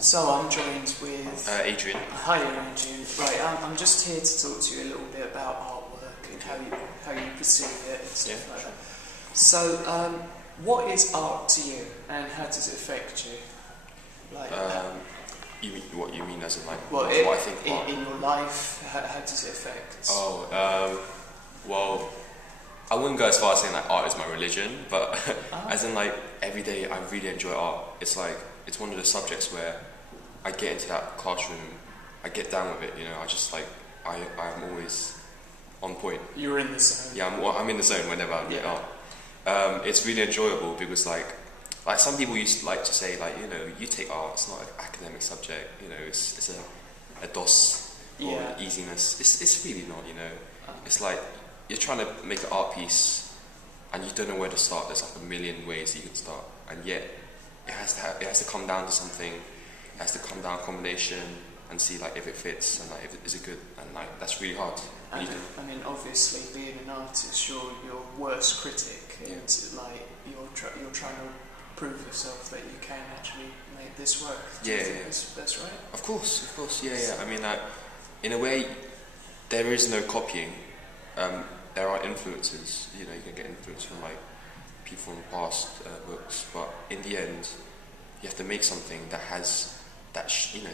So I'm joined with Adrian. Hi Adrian. Right, I'm just here to talk to you a little bit about artwork and how you perceive it and stuff like that. So, what is art to you, and how does it affect you? Like, You mean what you mean as in like well, what I think of art? in your life, how does it affect? Well, I wouldn't go as far as saying like art is my religion, but as in like every day I really enjoy art. It's like it's one of the subjects where I get into that classroom, I get down with it. You know, I just like I'm always on point. You're in the zone. Yeah, I'm in the zone whenever I'm doing art. It's really enjoyable because like some people used to like to say like, you know, you take art, it's not an academic subject, you know, it's a DOS or an easiness. It's really not, you know. It's like you're trying to make an art piece and you don't know where to start. There's like a million ways you can start, and yet it has to come down to something. It has to come down combination and see like if it fits and like if is it good, and like that's really hard. I mean, obviously, being an artist, you're your worst critic, and like you're trying to prove yourself that you can actually make this work. Do you think that's right? Of course, yeah. I mean, like in a way, there is no copying. There are influences. You know, you can get influence from like people from past books, but in the end, you have to make something that has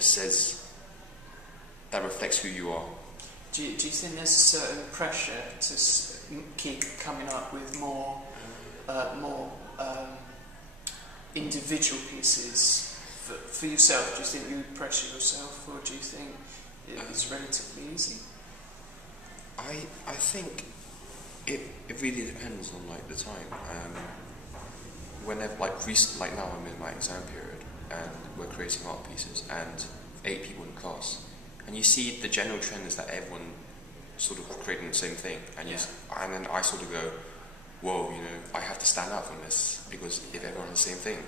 says that reflects who you are. Do you think there's a certain pressure to keep coming up with more individual pieces for yourself? Do you think you would pressure yourself, or do you think it's relatively easy? I think it really depends on like the time. Whenever like now I'm in my exam period and we're creating art pieces and 8 people in class, and you see the general trend is that everyone sort of creating the same thing, and and then I sort of go, whoa, you know, I have to stand out from this because if everyone has the same thing.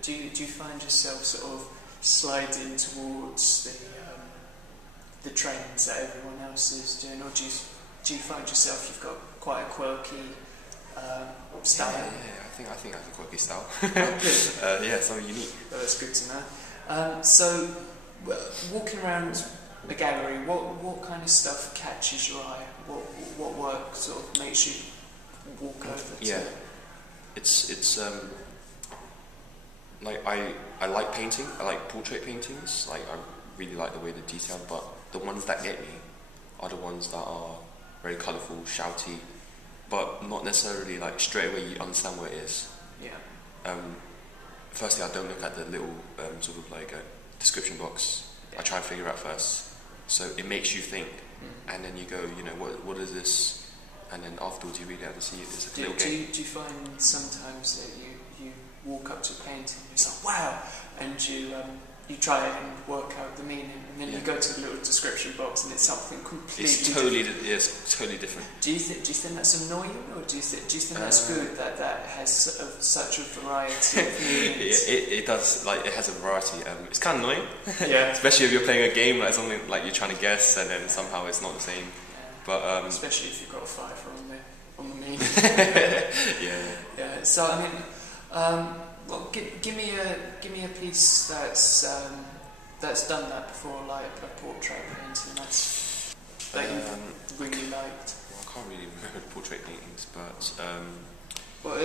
Do you find yourself sort of sliding towards the trends that everyone else is doing, or do you find yourself you've got quite a quirky style? Yeah, I think I have a quirky style. Oh, good. Something unique. Well, that's good to know. So, walking around a gallery, what kind of stuff catches your eye? What work sort of makes you walk over to? Yeah, it's like I like painting. I like portrait paintings. Like I really like the way they're detailed, but the ones that get me are the ones that are very colourful, shouty, but not necessarily like straight away you understand what it is. Yeah. Firstly, I don't look at the little sort of like a description box. I try and figure out first. So it makes you think, and then you go, you know, what is this? And then afterwards you really have to see it. It's a little game. Do you find sometimes that you walk up to a painting and it's like, wow, and you try and work out the meaning, and then you go to the little description box and it's something completely different. It's totally different. Do you think that's annoying, or do you think that's good that has such a variety of meanings? It does, like it has a variety. It's kind of annoying, yeah. Especially if you're playing a game like something like you're trying to guess and then somehow it's not the same. Yeah. But especially if you've got a 5 on the meaning. Yeah. So I mean. Well, give me a piece that's done that before, like a portrait painting that you really liked. Well, I can't really remember portrait paintings, but well,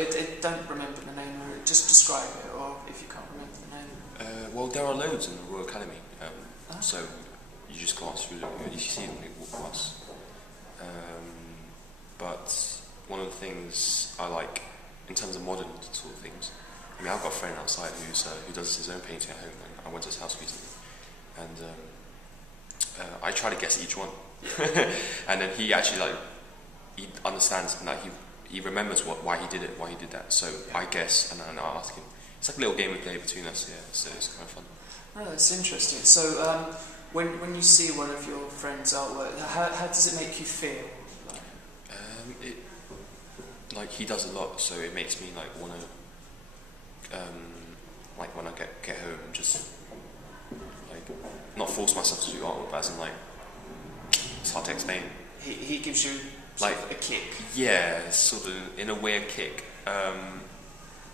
don't remember the name, or just describe it, or if you can't remember the name. Well, there are loads in the Royal Academy, so you just glance through them, you see them, you walk past. But one of the things I like in terms of modern sort of things. I mean, I've got a friend outside who does his own painting at home, and I went to his house recently, and I try to guess each one, and then he actually he understands, and he remembers why he did it, why he did that. So I guess, and I ask him. It's like a little game we play between us, so it's kind of fun. Oh, that's interesting. So when you see one of your friends' artwork, how does it make you feel? Like he does a lot, so it makes me like want to. Like when I get home, just like not force myself to do artwork, but as in like it's hard to explain. He gives you like a kick. Yeah, sort of in a way a kick. I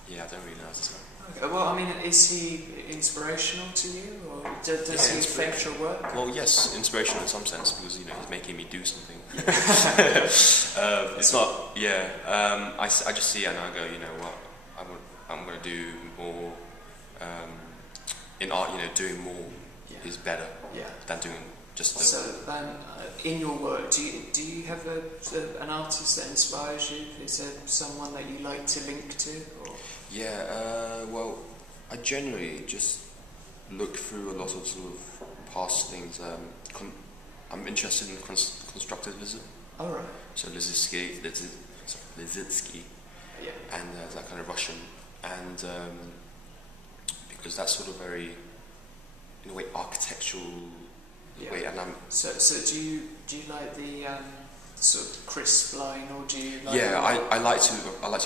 don't really know how to say. Okay. Well, I mean, is he inspirational to you, or does he affect your work? Well, yes, inspirational in some sense, because, you know, he's making me do something. It's not, yeah. I just see it and I go, you know what, I'm going to do more in art. You know, doing more is better than doing just. So then, in your work, do you have an artist that inspires you? Is there someone that you like to link to? Or? Yeah. Well, I generally just look through a lot of sort of past things. I'm interested in constructivism. All right. So Lizinsky, and that kind of Russian, and because that's sort of very, in a way, architectural way. And so do you like the sort of crisp line, or do you like? Yeah, I like to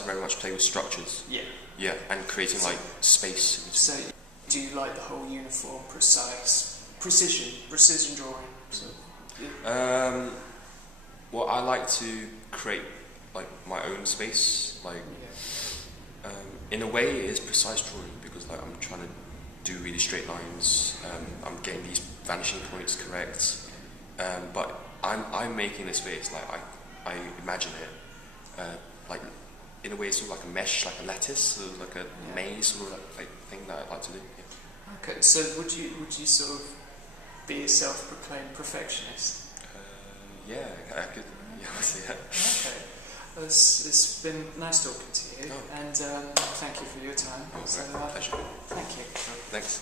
very much play with structures. Yeah. Yeah, and creating like space. So do you like the whole uniform, precision drawing? So, yeah. Well, I like to create like my own space. Like, in a way, it is precise drawing because like I'm trying to do really straight lines. I'm getting these vanishing points correct. But I'm making the space. Like I imagine it. Like in a way, sort of like a mesh, like a lattice, sort of like a maze, sort of like thing that I'd like to do. Yeah. Okay, so would you sort of be a self-proclaimed perfectionist? Yeah, I could. Yeah, I see that. Okay, it's been nice talking to you, and thank you for your time. Oh, pleasure. Thank you. Thanks.